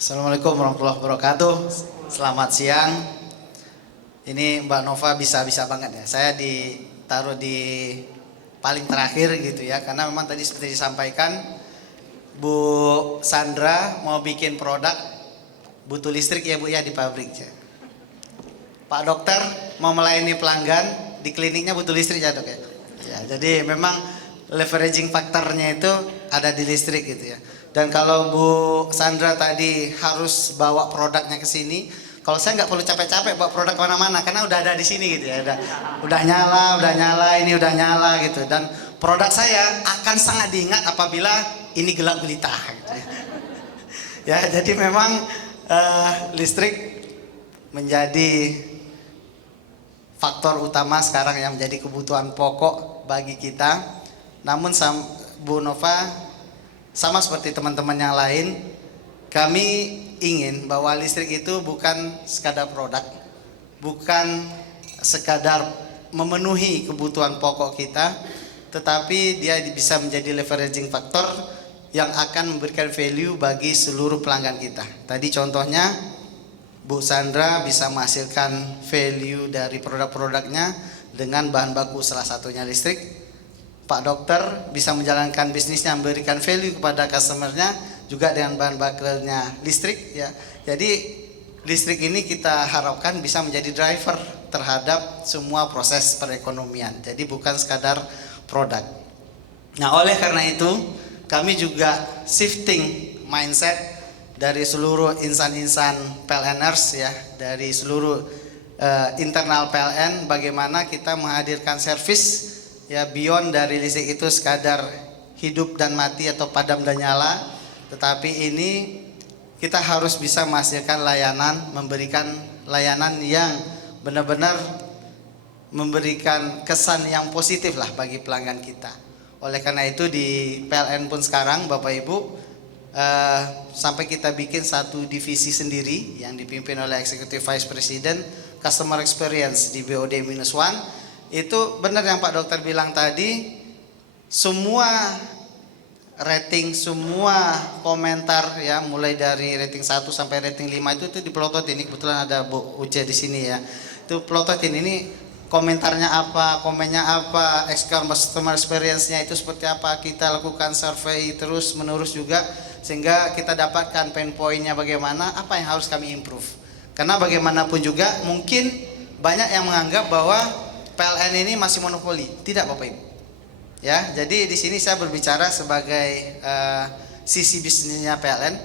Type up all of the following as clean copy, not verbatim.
Assalamualaikum warahmatullahi wabarakatuh. Selamat siang. Ini Mbak Nova bisa banget ya. Saya ditaruh di paling terakhir gitu ya, karena memang tadi seperti disampaikan Bu Sandra mau bikin produk butuh listrik ya Bu ya di pabriknya. Pak dokter mau melayani pelanggan di kliniknya butuh listrik ya Dok ya. Ya, jadi memang leveraging faktornya itu ada di listrik gitu ya. Dan kalau Bu Sandra tadi harus bawa produknya ke sini, kalau saya nggak perlu capek-capek bawa produk kemana-mana karena udah ada di sini gitu ya. Udah nyala, ini udah nyala gitu. Dan produk saya akan sangat diingat apabila ini gelap gulita. Gitu ya. Ya, jadi memang listrik menjadi faktor utama sekarang yang menjadi kebutuhan pokok bagi kita. Namun Bu Nova sama seperti teman-teman yang lain, kami ingin bahwa listrik itu bukan sekadar produk, bukan sekadar memenuhi kebutuhan pokok kita, tetapi dia bisa menjadi leveraging faktor yang akan memberikan value bagi seluruh pelanggan kita. Tadi contohnya Bu Sandra bisa menghasilkan value dari produk-produknya dengan bahan baku salah satunya listrik. Pak dokter bisa menjalankan bisnisnya, memberikan value kepada customernya juga dengan bahan bakunya listrik ya. Jadi listrik ini kita harapkan bisa menjadi driver terhadap semua proses perekonomian. Jadi bukan sekadar produk. Nah, oleh karena itu kami juga shifting mindset dari seluruh insan-insan PLNers ya, dari seluruh internal PLN, bagaimana kita menghadirkan servis ya beyond dari listrik itu sekadar hidup dan mati atau padam dan nyala, tetapi ini kita harus bisa menghasilkan layanan, memberikan layanan yang benar-benar memberikan kesan yang positif lah bagi pelanggan kita. Oleh karena itu di PLN pun sekarang Bapak Ibu sampai kita bikin satu divisi sendiri yang dipimpin oleh Executive Vice President Customer Experience di BOD-1. Itu benar yang Pak Dokter bilang tadi, semua rating, semua komentar ya, mulai dari rating 1 sampai rating 5 itu dipelototin. Ini kebetulan ada Bu Uce di sini ya. Itu pelototin ini komentarnya apa, komennya apa, customer experience-nya itu seperti apa. Kita lakukan survei terus menerus juga sehingga kita dapatkan pain point-nya bagaimana, apa yang harus kami improve. Karena bagaimanapun juga mungkin banyak yang menganggap bahwa PLN ini masih monopoli, tidak Bapak Ibu. Ya, jadi di sini saya berbicara sebagai sisi bisnisnya PLN.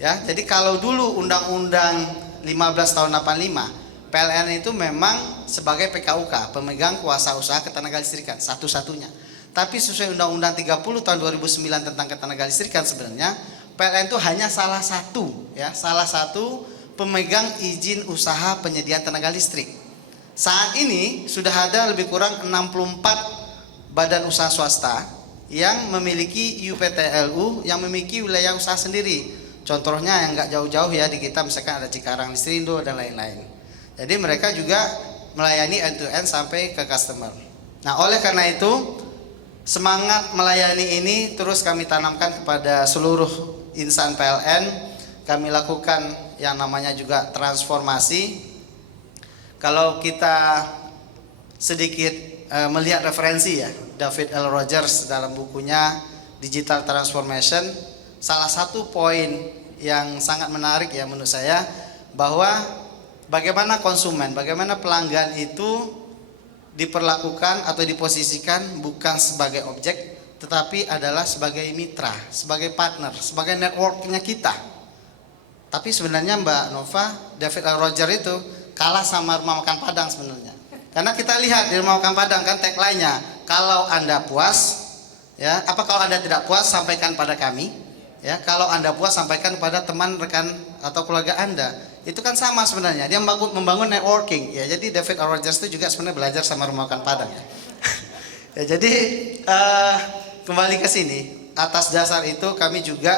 Ya, jadi kalau dulu Undang-Undang 15 tahun 85, PLN itu memang sebagai PKUK, pemegang kuasa usaha ketenagalistrikan satu-satunya. Tapi sesuai Undang-Undang 30 tahun 2009 tentang ketenagalistrikan sebenarnya PLN itu hanya salah satu pemegang izin usaha penyediaan tenaga listrik. Saat ini sudah ada lebih kurang 64 badan usaha swasta yang memiliki UPTLU yang memiliki wilayah usaha sendiri. Contohnya yang nggak jauh-jauh ya di kita, misalkan ada Cikarang Listrindo dan lain-lain. Jadi mereka juga melayani end to end sampai ke customer. Nah, oleh karena itu semangat melayani ini terus kami tanamkan kepada seluruh insan PLN. Kami lakukan yang namanya juga transformasi. Kalau kita sedikit melihat referensi ya, David L. Rogers dalam bukunya Digital Transformation, salah satu poin yang sangat menarik ya menurut saya, bahwa bagaimana konsumen, bagaimana pelanggan itu diperlakukan atau diposisikan bukan sebagai objek, tetapi adalah sebagai mitra, sebagai partner, sebagai networknya kita. Tapi sebenarnya Mbak Nova, David L. Rogers itu kalah sama rumah makan Padang sebenarnya. Karena kita lihat di rumah makan Padang kan tagline-nya, kalau Anda puas, ya, apa kalau Anda tidak puas sampaikan pada kami, ya, kalau Anda puas sampaikan kepada teman, rekan atau keluarga Anda. Itu kan sama sebenarnya, dia membangun networking, ya. Jadi David R. Rogers itu juga sebenarnya belajar sama rumah makan Padang. Ya, ya jadi kembali ke sini, atas dasar itu kami juga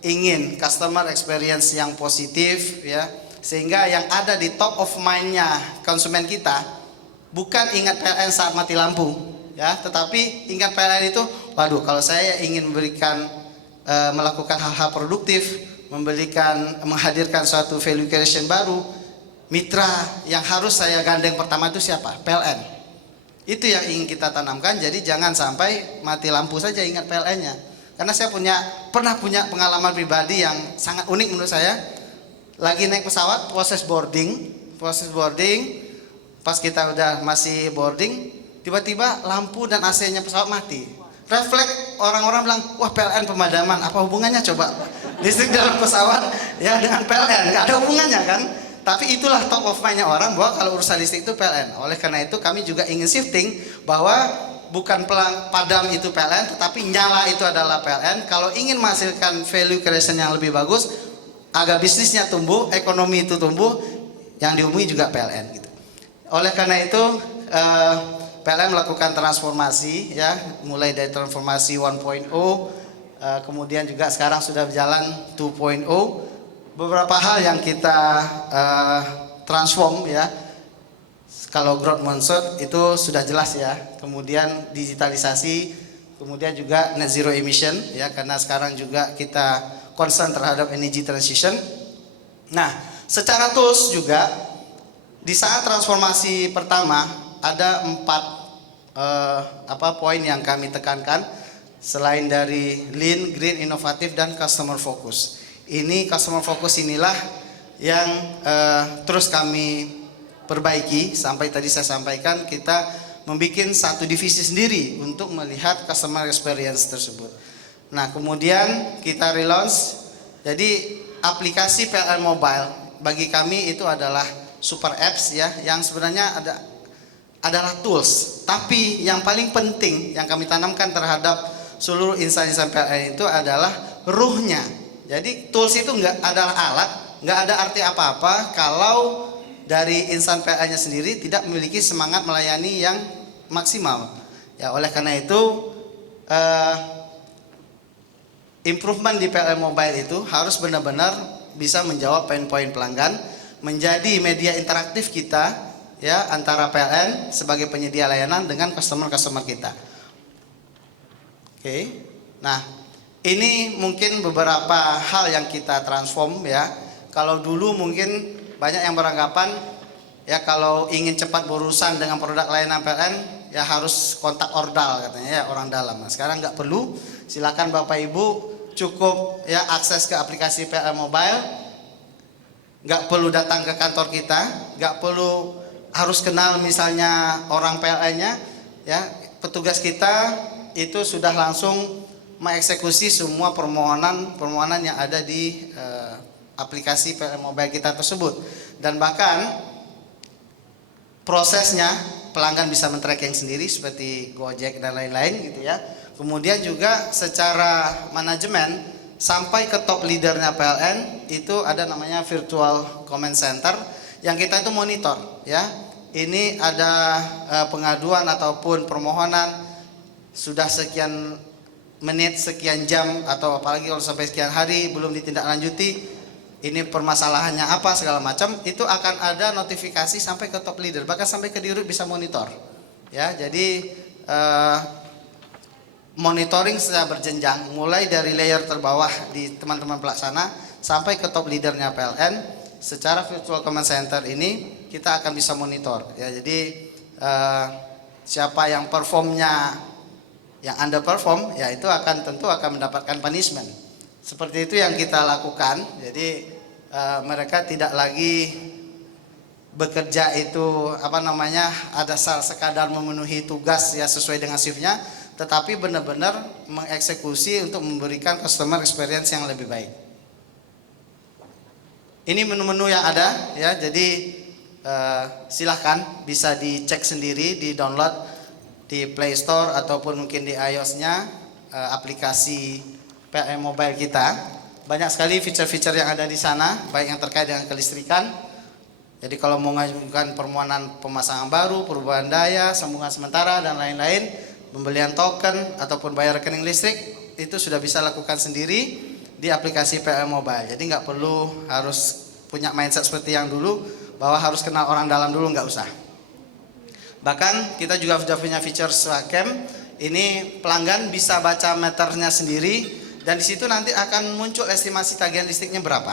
ingin customer experience yang positif, ya. Sehingga yang ada di top of mind-nya konsumen kita bukan ingat PLN saat mati lampu, ya, tetapi ingat PLN itu, waduh, kalau saya ingin memberikan melakukan hal-hal produktif, menghadirkan suatu value creation baru, mitra yang harus saya gandeng pertama itu siapa? PLN. Itu yang ingin kita tanamkan. Jadi jangan sampai mati lampu saja ingat PLN-nya. Karena saya pernah punya pengalaman pribadi yang sangat unik menurut saya. Lagi naik pesawat, proses boarding, pas kita udah masih boarding, tiba-tiba lampu dan AC-nya pesawat mati. Refleks orang-orang bilang, wah PLN pemadaman, apa hubungannya coba listrik dalam pesawat ya dengan PLN? Nggak ada hubungannya kan? Tapi itulah top of mind-nya orang bahwa kalau urusan listrik itu PLN. Oleh karena itu kami juga ingin shifting bahwa bukan padam itu PLN, tetapi nyala itu adalah PLN. Kalau ingin menghasilkan value creation yang lebih bagus, agar bisnisnya tumbuh, ekonomi itu tumbuh, yang dihubungi juga PLN gitu. Oleh karena itu PLN melakukan transformasi ya, mulai dari transformasi 1.0, kemudian juga sekarang sudah berjalan 2.0. Beberapa hal yang kita transform ya. Kalau growth mindset itu sudah jelas ya. Kemudian digitalisasi, kemudian juga net zero emission ya, karena sekarang juga kita concern terhadap energy transition. Nah, secara tools juga di saat transformasi pertama ada 4 poin yang kami tekankan selain dari lean, green, inovatif, dan customer focus. Ini customer focus inilah yang terus kami perbaiki. Sampai tadi saya sampaikan kita membuat satu divisi sendiri untuk melihat customer experience tersebut. Nah, kemudian kita relaunch. Jadi aplikasi PLN Mobile bagi kami itu adalah super apps ya, yang sebenarnya adalah tools. Tapi yang paling penting yang kami tanamkan terhadap seluruh insan-insan PLN itu adalah ruhnya. Jadi tools itu enggak adalah alat, enggak ada arti apa-apa kalau dari insan PLN-nya sendiri tidak memiliki semangat melayani yang maksimal. Ya, oleh karena itu improvement di PLN Mobile itu harus benar-benar bisa menjawab poin-poin pelanggan, menjadi media interaktif kita ya antara PLN sebagai penyedia layanan dengan customer kita. Oke. Nah, ini mungkin beberapa hal yang kita transform ya. Kalau dulu mungkin banyak yang beranggapan ya kalau ingin cepat berurusan dengan produk layanan PLN ya harus kontak ordal katanya ya, orang dalam. Nah, sekarang nggak perlu. Silakan Bapak Ibu cukup ya akses ke aplikasi PLN Mobile. Nggak perlu datang ke kantor kita, nggak perlu harus kenal misalnya orang PLN-nya ya. Petugas kita itu sudah langsung mengeksekusi semua permohonan yang ada di aplikasi PLN Mobile kita tersebut. Dan bahkan prosesnya pelanggan bisa men-tracking sendiri seperti Gojek dan lain-lain gitu ya. Kemudian juga secara manajemen sampai ke top leadernya PLN itu ada namanya virtual command center yang kita itu monitor ya. Ini ada pengaduan ataupun permohonan sudah sekian menit, sekian jam, atau apalagi kalau sampai sekian hari belum ditindaklanjuti, ini permasalahannya apa segala macam, itu akan ada notifikasi sampai ke top leader, bahkan sampai ke dirut bisa monitor ya. Jadi monitoring secara berjenjang mulai dari layer terbawah di teman-teman pelaksana sampai ke top leadernya PLN. Secara virtual command center ini kita akan bisa monitor ya. Jadi siapa yang performnya yang underperform ya itu tentu akan mendapatkan punishment. Seperti itu yang kita lakukan. Jadi mereka tidak lagi bekerja itu ada sekadar memenuhi tugas ya sesuai dengan shiftnya, tetapi benar-benar mengeksekusi untuk memberikan customer experience yang lebih baik. Ini menu-menu yang ada ya. Jadi silahkan bisa dicek sendiri, di download di Play Store ataupun mungkin di iOS-nya aplikasi PLN Mobile kita. Banyak sekali fitur-fitur yang ada di sana, baik yang terkait dengan kelistrikan. Jadi kalau mau mengajukan permohonan pemasangan baru, perubahan daya, sambungan sementara dan lain-lain, pembelian token ataupun bayar rekening listrik, itu sudah bisa lakukan sendiri di aplikasi PLN Mobile. Jadi nggak perlu harus punya mindset seperti yang dulu bahwa harus kenal orang dalam dulu, nggak usah. Bahkan kita juga sudah punya feature Swacam. Ini pelanggan bisa baca meternya sendiri Dan di situ nanti akan muncul estimasi tagihan listriknya berapa.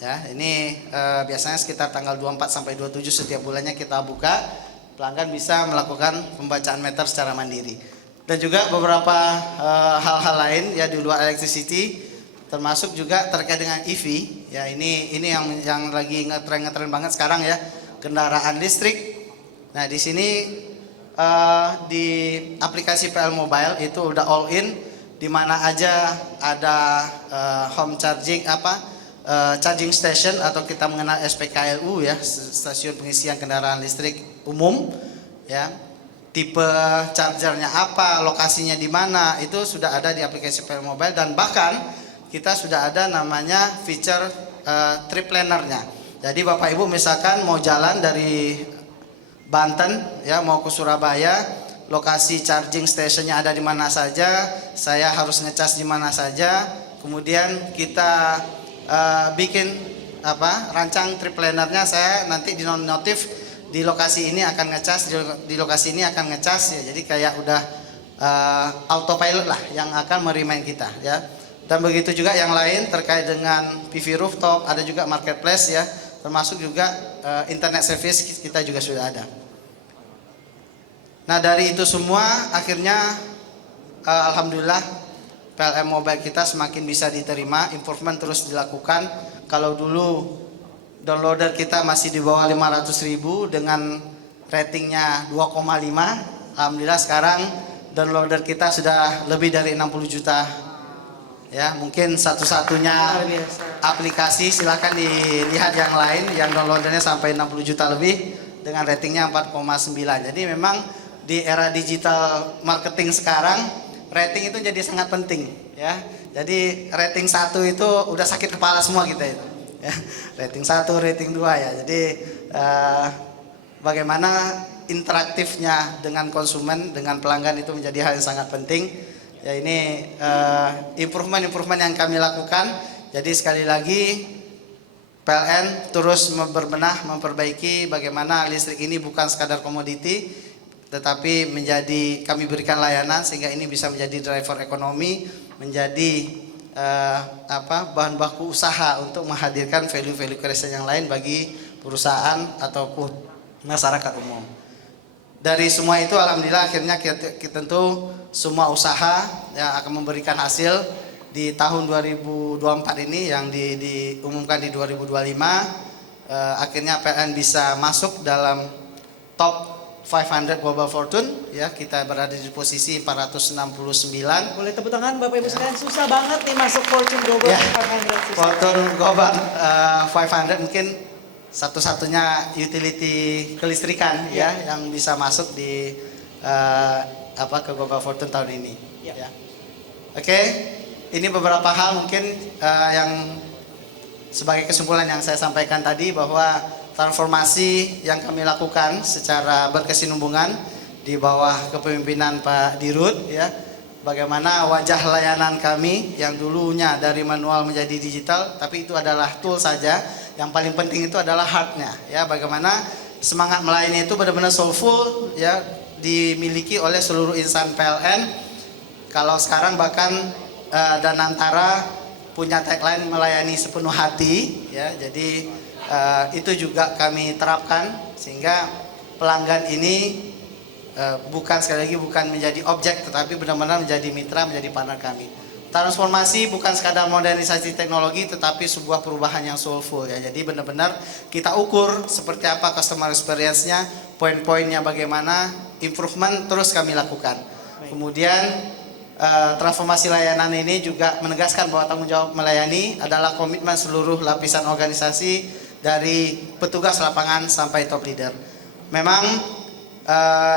Ya, ini biasanya sekitar tanggal 24 sampai 27 setiap bulannya kita buka, pelanggan bisa melakukan pembacaan meter secara mandiri. Dan juga beberapa hal-hal lain ya di luar electricity, termasuk juga terkait dengan EV. Ya, ini yang lagi ngetren banget sekarang ya, kendaraan listrik. Nah, di sini di aplikasi PL Mobile itu udah all in, di mana aja ada home charging charging station atau kita mengenal SPKLU ya, stasiun pengisian kendaraan listrik umum ya. Tipe chargernya apa, lokasinya di mana, itu sudah ada di aplikasi PL Mobile. Dan bahkan kita sudah ada namanya feature trip planner-nya. Jadi Bapak Ibu misalkan mau jalan dari Banten ya mau ke Surabaya, lokasi charging stationnya ada di mana saja, saya harus ngecas di mana saja, kemudian kita bikin rancang trip planner-nya, saya nanti di notif di lokasi ini akan ngecas, di lokasi ini akan ngecas ya. Jadi kayak udah autopilot lah yang akan merimain kita ya. Dan begitu juga yang lain terkait dengan PV rooftop, ada juga marketplace ya, termasuk juga internet service kita juga sudah ada. Nah, dari itu semua akhirnya alhamdulillah PLN Mobile kita semakin bisa diterima, improvement terus dilakukan. Kalau dulu downloader kita masih di bawah 500.000 dengan ratingnya 2,5, alhamdulillah sekarang downloader kita sudah lebih dari 60 juta. Ya, mungkin satu-satunya aplikasi, silahkan dilihat yang lain yang downloadernya sampai 60 juta lebih dengan ratingnya 4,9. Jadi memang di era digital marketing sekarang rating itu jadi sangat penting ya. Jadi rating 1 itu udah sakit kepala semua kita itu ya. Rating 1, rating 2 ya. Jadi bagaimana interaktifnya dengan konsumen, dengan pelanggan itu menjadi hal yang sangat penting. Ya, ini improvement yang kami lakukan. Jadi sekali lagi PLN terus berbenah, memperbaiki bagaimana listrik ini bukan sekadar komoditi, tetapi kami berikan layanan sehingga ini bisa menjadi driver ekonomi, menjadi bahan baku usaha untuk menghadirkan value creation yang lain bagi perusahaan ataupun masyarakat umum. Dari semua itu alhamdulillah akhirnya kita tentu semua usaha yang akan memberikan hasil di tahun 2024 ini yang diumumkan di 2025, akhirnya PLN bisa masuk dalam top 500 Global Fortune ya, kita berada di posisi 469. Boleh tepuk tangan Bapak Ibu sekalian, susah banget nih masuk Fortune Global ya, 500. Fortune Global 500 mungkin satu-satunya utility kelistrikan ya yang bisa masuk di ke Global Fortune tahun ini. Ya. Oke, ini beberapa hal mungkin yang sebagai kesimpulan yang saya sampaikan tadi, bahwa transformasi yang kami lakukan secara berkesinambungan di bawah kepemimpinan Pak Dirut ya, bagaimana wajah layanan kami yang dulunya dari manual menjadi digital, tapi itu adalah tool saja. Yang paling penting itu adalah heartnya ya, bagaimana semangat melayani itu benar-benar soulful ya, dimiliki oleh seluruh insan PLN. Kalau sekarang bahkan Danantara punya tagline melayani sepenuh hati ya, jadi itu juga kami terapkan sehingga pelanggan ini bukan, sekali lagi bukan menjadi objek, tetapi benar-benar menjadi mitra, menjadi partner kami. Transformasi bukan sekadar modernisasi teknologi, tetapi sebuah perubahan yang soulful ya. Jadi benar-benar kita ukur seperti apa customer experience-nya, poin-poinnya bagaimana, improvement terus kami lakukan. Kemudian transformasi layanan ini juga menegaskan bahwa tanggung jawab melayani adalah komitmen seluruh lapisan organisasi, dari petugas lapangan sampai top leader. Memang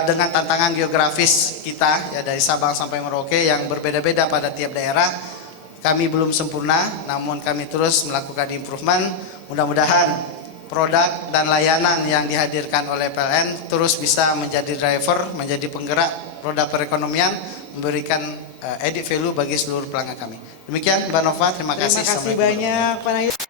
dengan tantangan geografis kita ya, dari Sabang sampai Merauke yang berbeda-beda pada tiap daerah, kami belum sempurna, namun kami terus melakukan improvement. Mudah-mudahan produk dan layanan yang dihadirkan oleh PLN terus bisa menjadi driver, menjadi penggerak roda perekonomian, memberikan added value bagi seluruh pelanggan kami. Demikian Mbak Nova, terima kasih. Terima kasih banyak Pak Nahir.